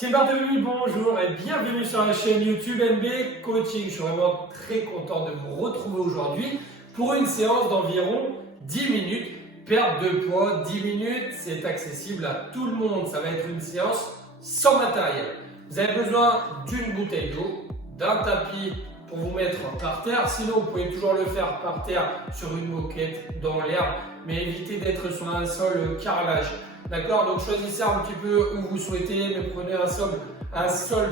Team Barthélemy, bonjour et bienvenue sur la chaîne YouTube MB Coaching. Je suis vraiment très content de vous retrouver aujourd'hui pour une séance d'environ 10 minutes. Perte de poids, 10 minutes, c'est accessible à tout le monde. Ça va être une séance sans matériel. Vous avez besoin d'une bouteille d'eau, d'un tapis pour vous mettre par terre. Sinon, vous pouvez toujours le faire par terre sur une moquette, dans l'herbe, mais évitez d'être sur un sol carrelage. D'accord, donc choisissez un petit peu où vous souhaitez, mais prenez un sol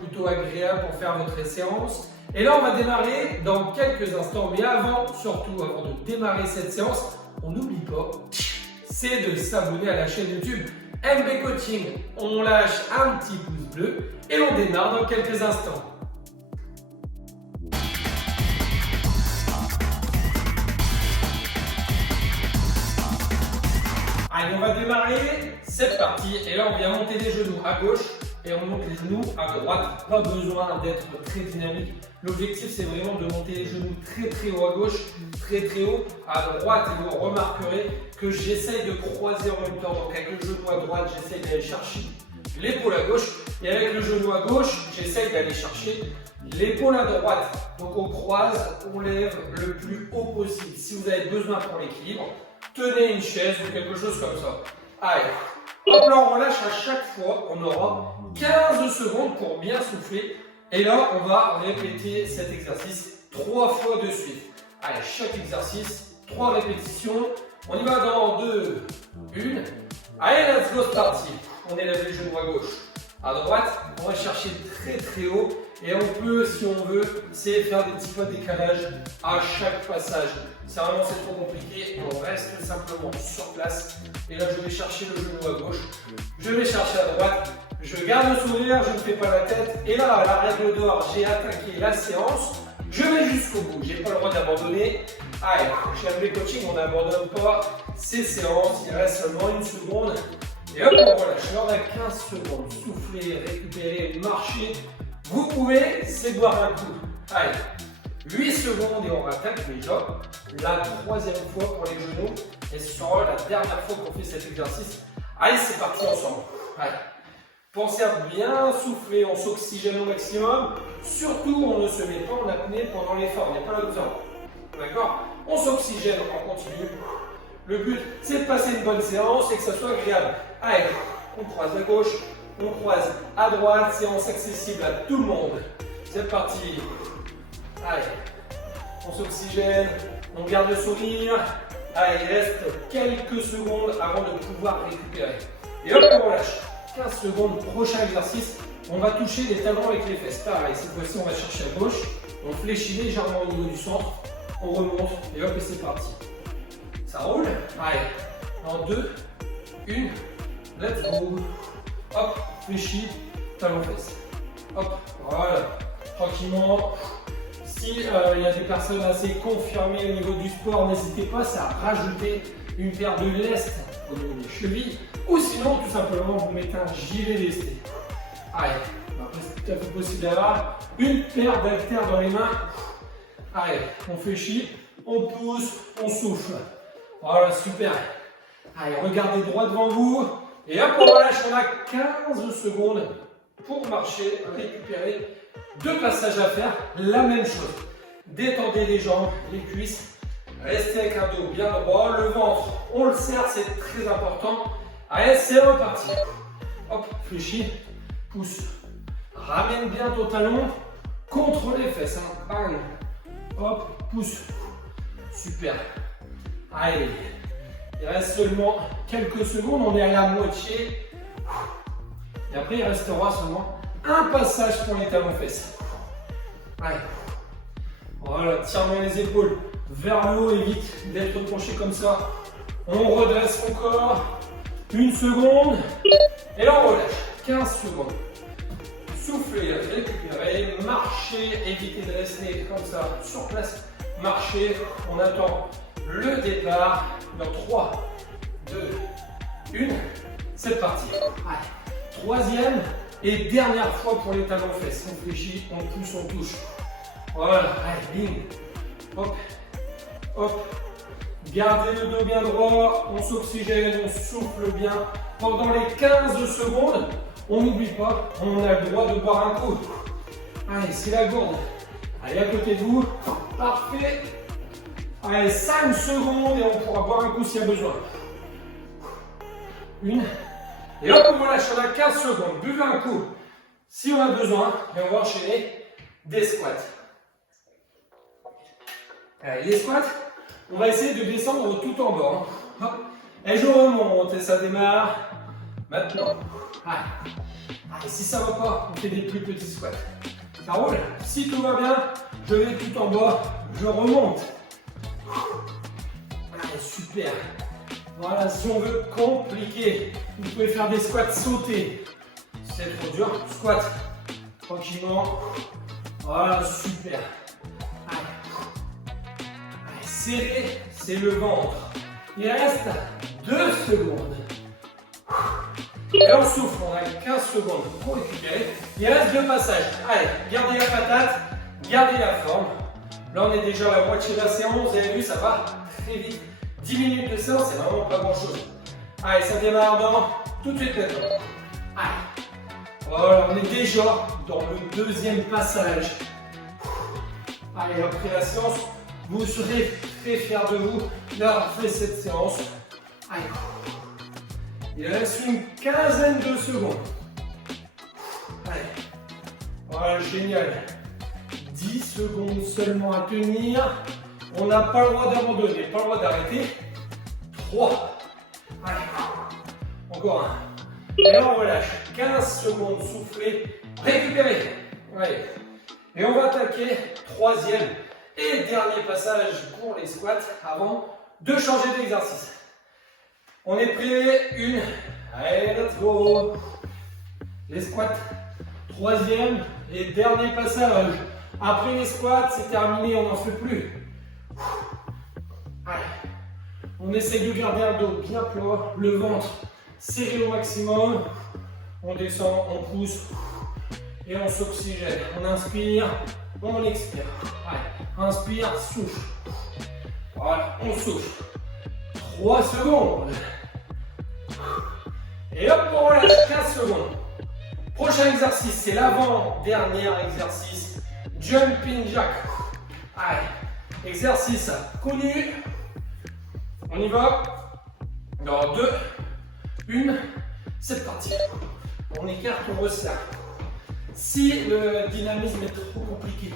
plutôt agréable pour faire votre séance. Et là, on va démarrer dans quelques instants. Mais surtout avant de démarrer cette séance, on n'oublie pas, c'est de s'abonner à la chaîne YouTube MB Coaching. On lâche un petit pouce bleu et on démarre dans quelques instants. Allez, on va démarrer, c'est parti. Et là, on vient monter les genoux à gauche et on monte les genoux à droite. Pas besoin d'être très dynamique. L'objectif, c'est vraiment de monter les genoux très haut à gauche, très haut à droite. Et vous remarquerez que j'essaye de croiser en même temps. Donc, avec le genou à droite, j'essaye d'aller chercher l'épaule à gauche. Et avec le genou à gauche, j'essaye d'aller chercher l'épaule à droite. Donc, on croise, on lève le plus haut possible. Si vous avez besoin pour l'équilibre, tenez une chaise ou quelque chose comme ça. Allez, hop là, on relâche à chaque fois. On aura 15 secondes pour bien souffler. Et là, on va répéter cet exercice 3 fois de suite. Allez, chaque exercice, 3 répétitions. On y va dans 2, 1. Allez, let's go, c'est parti. On élève les genoux à gauche. À droite, on va chercher très haut. Et on peut, si on veut, c'est faire des petits pas de décalage à chaque passage. C'est trop compliqué. On reste simplement sur place. Et là, je vais chercher le genou à gauche. Je vais chercher à droite. Je garde le sourire, je ne fais pas la tête. Et là, à la règle d'or, j'ai attaqué la séance. Je vais jusqu'au bout. Je n'ai pas le droit d'abandonner. Allez, chez MB Coaching, on n'abandonne pas ces séances. Il reste seulement 1 seconde. Et hop, on relâche. On a 15 secondes. Souffler, récupérer, marcher. Vous pouvez, c'est boire un coup. Allez, 8 secondes et on attaque déjà la 3e fois pour les genoux. Et ce sera la dernière fois qu'on fait cet exercice. Allez, c'est parti ensemble. Allez. Pensez à bien souffler, on s'oxygène au maximum. Surtout, on ne se met pas en apnée pendant l'effort, il n'y a pas besoin. D'accord? On s'oxygène, on continue. Le but, c'est de passer une bonne séance et que ça soit agréable. Allez, on croise à gauche. On croise à droite, séance accessible à tout le monde. C'est parti. Allez, on s'oxygène, on garde le sourire. Allez, il reste quelques secondes avant de pouvoir récupérer. Et hop, on relâche. 15 secondes, prochain exercice. On va toucher les talons avec les fesses. Pareil, cette fois-ci, on va chercher à gauche. On fléchit légèrement au niveau du centre. On remonte et hop, et c'est parti. Ça roule. Allez, en 2, 1, let's go. Hop, fléchis, talon fesses. Hop, voilà, tranquillement. Si il y a des personnes assez confirmées au niveau du sport, n'hésitez pas à rajouter une paire de lestes au niveau des chevilles. Ou sinon, tout simplement, vous mettez un gilet lesté. Allez, après c'est tout à fait possible d'avoir une paire d'haltères dans les mains. Allez, on fléchit, on pousse, on souffle. Voilà, super. Allez, regardez droit devant vous. Et hop, on relâche, on a 15 secondes pour marcher, récupérer. 2 passages à faire, la même chose. Détendez les jambes, les cuisses. Restez avec un dos bien droit. Le ventre, on le serre, c'est très important. Allez, c'est reparti. Hop, fléchis, pousse. Ramène bien ton talon contre les fesses. Bang. Hop, pousse. Super. Allez. Il reste seulement quelques secondes, on est à la moitié. Et après, il restera seulement un passage pour les talons fesses. Allez. Voilà, tire bien les épaules vers le haut, évite d'être penché comme ça. On redresse son corps. 1 seconde. Et là, on relâche. 15 secondes. Soufflez, récupérez, marchez, évitez de rester comme ça sur place. Marchez, on attend le départ dans 3, 2, 1, c'est parti. Allez, 3e et dernière fois pour les talons fesses. On fléchit, on pousse, on touche. Voilà, allez, bing. Hop, hop. Gardez le dos bien droit, on s'oxygène, on souffle bien. Pendant les 15 secondes, On n'oublie pas, on a le droit de boire un coup. Allez, c'est la gourde. Allez, à côté de vous. Parfait. Allez, 5 secondes et on pourra boire un coup s'il y a besoin. Une. Et hop, on relâche, on a 15 secondes. Buvez un coup si on a besoin. Et on va enchaîner des squats. Allez, les squats, on va essayer de descendre tout en bas. Hop. Et je remonte et ça démarre maintenant. Allez. Allez, si ça ne va pas, on fait des plus petits squats. Ça roule. Si tout va bien, je vais tout en bas, je remonte. Allez, super. Voilà, si on veut compliquer, vous pouvez faire des squats sautés. Si c'est trop dur, squat. Tranquillement. Voilà, super. Allez. Allez, serré, c'est le ventre. Il reste 2 secondes. Et on souffle, on a 15 secondes pour récupérer. Il reste 2 passages. Allez, gardez la patate, gardez la forme. Là, on est déjà à la moitié de la séance. Vous avez vu, ça va très vite. 10 minutes de séance, c'est vraiment pas grand chose. Allez, ça démarre dans tout de suite maintenant. Allez. Voilà, on est déjà dans le 2e passage. Allez, après la séance, vous serez très fiers de vous d'avoir fait cette séance. Allez. Il reste une quinzaine de secondes. Allez. Voilà, génial. 10 secondes seulement à tenir. On n'a pas le droit d'abandonner, pas le droit d'arrêter. 3. Allez. Encore un. Et là, on relâche. 15 secondes, soufflez. Récupérez. Allez. Et on va attaquer 3e et dernier passage pour les squats avant de changer d'exercice. On est prêt, 1, allez, let's go. Les squats, 3e et dernier passage. Après les squats, c'est terminé, on n'en fait plus. Allez. On essaie de garder un dos bien plat, le ventre serré au maximum. On descend, on pousse et on s'oxygène. On inspire, on expire. Allez, inspire, souffle. Voilà, on souffle. 3 secondes. Et hop, on relâche 15 secondes. Prochain exercice, c'est l'avant-dernier exercice. Jumping jack. Allez, exercice connu. On y va. Dans 2, 1, c'est parti. On écarte, on resserre. Si le dynamisme est trop compliqué,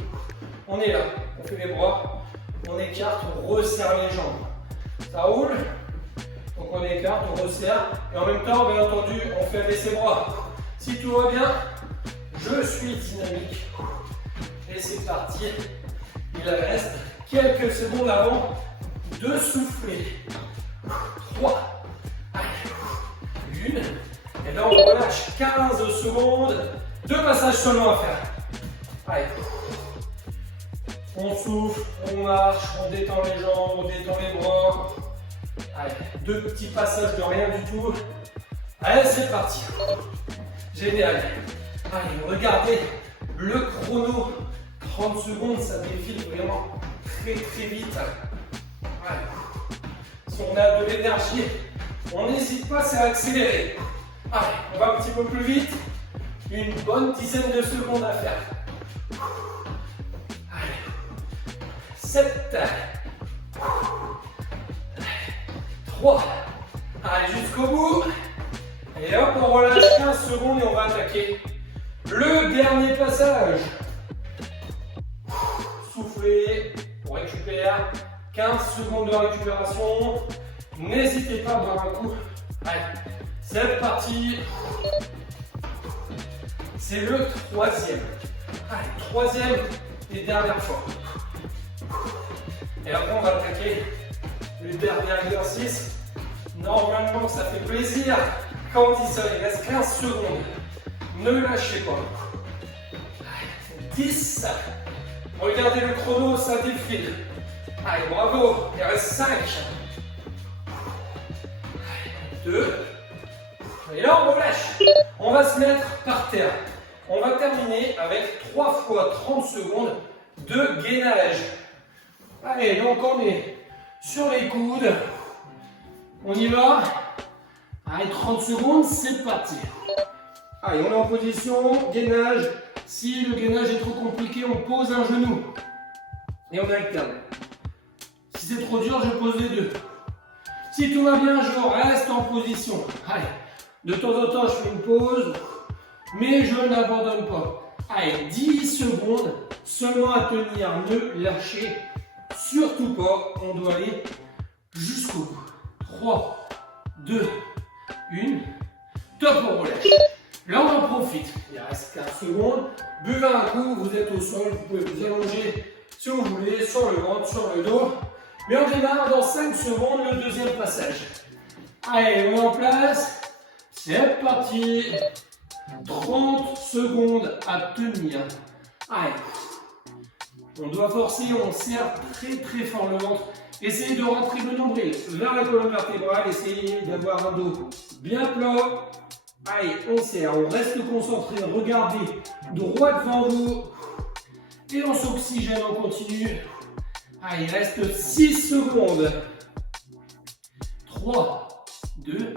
on est là, on fait les bras, on écarte, on resserre les jambes. Ça roule. Donc on écarte, on resserre. Et en même temps, bien entendu, on fait baisser les bras. Si tout va bien, je suis dynamique. Et c'est parti. Il reste quelques secondes avant de souffler. 3. Allez. 1. Et là, on relâche 15 secondes. 2 passages seulement à faire. Allez. On souffle, on marche, on détend les jambes, on détend les bras. Allez, 2 petits passages de rien du tout. Allez, c'est parti. Génial. Allez, regardez le chrono. 30 secondes, ça défile vraiment très très vite. Allez. Si on a de l'énergie, on n'hésite pas, c'est à accélérer. Allez, on va un petit peu plus vite. Une bonne dizaine de secondes à faire. 7, 3, allez jusqu'au bout, et hop on relâche 15 secondes et on va attaquer le dernier passage. Soufflez, on récupère, 15 secondes de récupération, n'hésitez pas à boire un coup. Allez, c'est parti, c'est le 3e, allez 3e et dernière fois. Et après, on va attaquer le dernier exercice. Normalement, ça fait plaisir. Quand on dit ça, il reste 15 secondes. Ne lâchez pas. 10. Regardez le chrono, ça défile. Allez, bravo. Il reste 5. 2. Et là, on relâche. On va se mettre par terre. On va terminer avec 3 fois 30 secondes de gainage. Allez, donc on est sur les coudes. On y va. Allez, 30 secondes, c'est parti. Allez, on est en position, gainage. Si le gainage est trop compliqué, on pose un genou. Et on alterne. Si c'est trop dur, je pose les deux. Si tout va bien, je reste en position. Allez, de temps en temps, je fais une pause, mais je n'abandonne pas. Allez, 10 secondes, seulement à tenir, ne lâchez surtout pas. On doit aller jusqu'au bout. 3, 2, 1, top, on relâche. Là, on en profite. Il reste 15 secondes. Buvez un coup, vous êtes au sol, vous pouvez vous allonger si vous voulez, sur le ventre, sur le dos. Mais on démarre dans 5 secondes le deuxième passage. Allez, on est en place. C'est parti. 30 secondes à tenir. Allez. On doit forcer, on serre très très fort le ventre. Essayez de rentrer le nombril vers la colonne vertébrale. Essayez d'avoir un dos bien plat. Allez, on serre, on reste concentré. Regardez droit devant vous. Et on s'oxygène, on continue. Allez, il reste 6 secondes. 3, 2,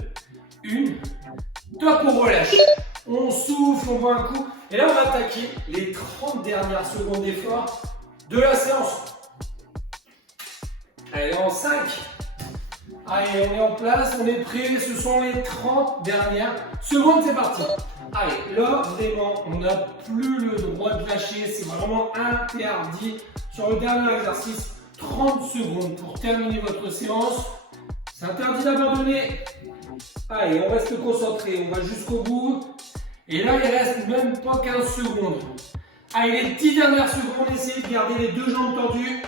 1. Top, on relâche. On souffle, on voit un coup. Et là, on va attaquer les 30 dernières secondes d'effort de la séance. Allez, en 5. Allez, on est en place, on est prêt. Ce sont les 30 dernières secondes, c'est parti. Allez, là, vraiment, on n'a plus le droit de lâcher. C'est vraiment interdit. Sur le dernier exercice, 30 secondes pour terminer votre séance. C'est interdit d'abandonner. Allez, on reste concentré, on va jusqu'au bout. Et là, il reste même pas 15 secondes. Allez, les 10 dernières secondes, essayez de garder les deux jambes tendues.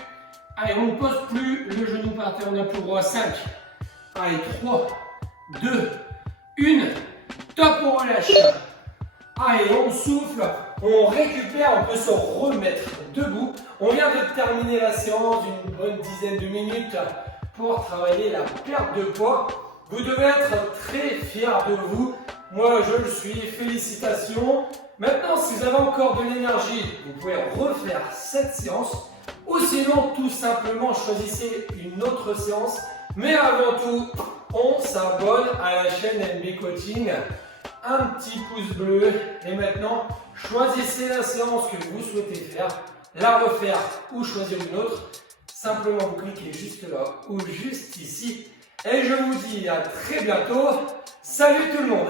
Allez, on ne pose plus le genou par terre, on n'a plus le droit. 5. Allez, 3, 2, 1. Top, on relâche. Allez, on souffle, on récupère, on peut se remettre debout. On vient de terminer la séance d'une bonne dizaine de minutes pour travailler la perte de poids. Vous devez être très fiers de vous. Moi, je le suis. Félicitations. Maintenant, si vous avez encore de l'énergie, vous pouvez refaire cette séance. Ou sinon, tout simplement, choisissez une autre séance. Mais avant tout, on s'abonne à la chaîne NB Coaching. Un petit pouce bleu. Et maintenant, choisissez la séance que vous souhaitez faire, la refaire ou choisir une autre. Simplement, vous cliquez juste là ou juste ici. Et je vous dis à très bientôt. Salut tout le monde!